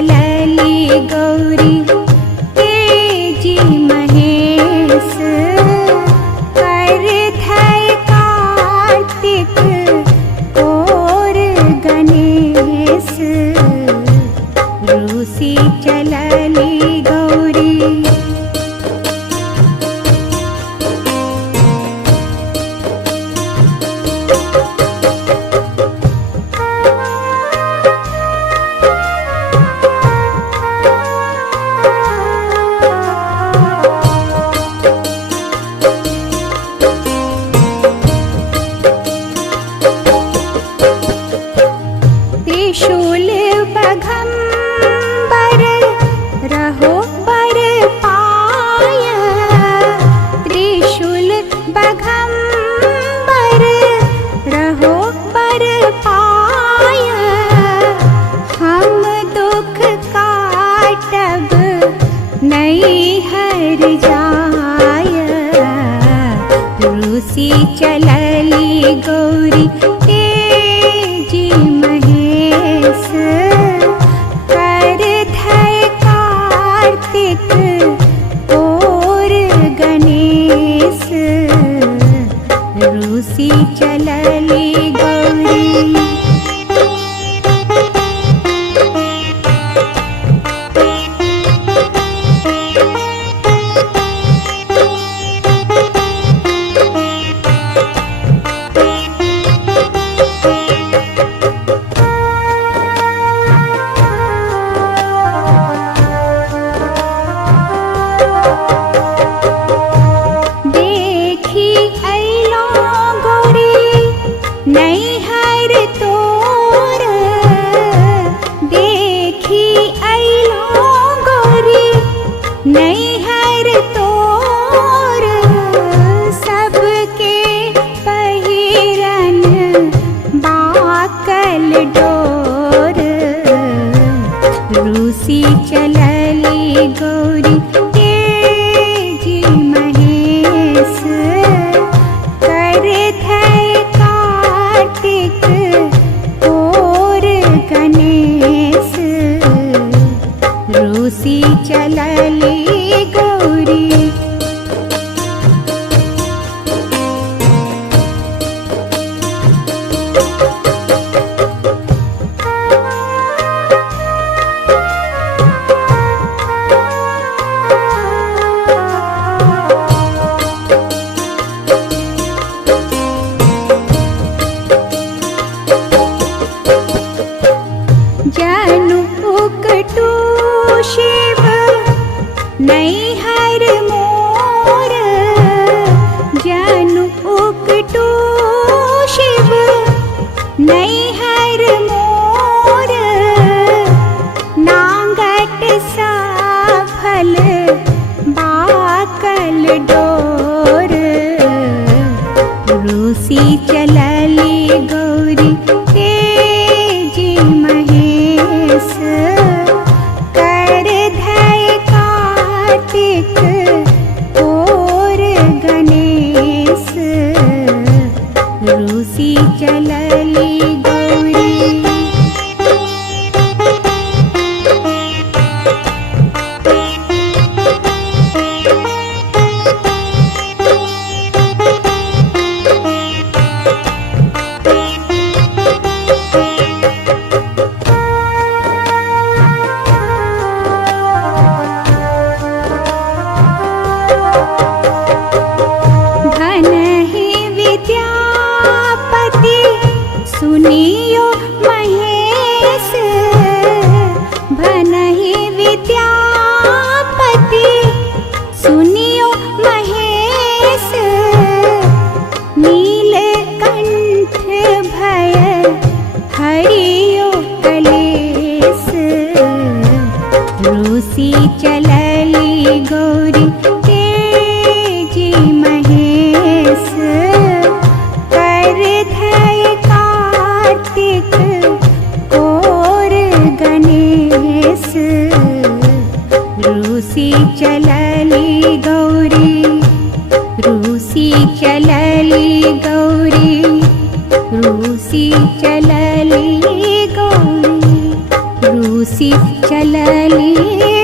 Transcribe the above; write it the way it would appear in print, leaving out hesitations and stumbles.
चलली गौरी तेजी महेश कर धय कार्तिक और गणेश रूसी चलली गौरी। त्रिशूल बघम्बर रहो पर पाय, त्रिशूल बघम्बर रहो पर पाय, हम दुख काटब नहीं हर जाय। रूसी चलली गौरी तेजी महेश कर धय कार्तिक और गणेश रूसी चलली गौरी। देखी अइलो गौरी नैहर तोर, देखी अइलो गौरी नैहर तोर, सबके पहिरन बाकल डोर। रूसी चलली गौरी तेजी महेश कर धय कार्तिक और गणेश रूसी चलली गौरी। जनु उकटू शिव नैहर मोर, जनु उकटू शिव नैहर मोर, नांगट सफल बाकल डोर। रूसी चलली गौरी तेजी महेश कर धय कार्तिक और गणेश रूसी चलली गौरी। धनहि विद्यापति सुनियो महेश, धनहि विद्यापति सुनियो महेश, नीलकंठ भय हरियो कलेश रूसी चलली गौरी तेजी महेश कर धय कार्तिक और गणेश रूसी चलली गौरी, रूसी चलली गौरी, रूसी चलली गौरी, रूसी चल चलली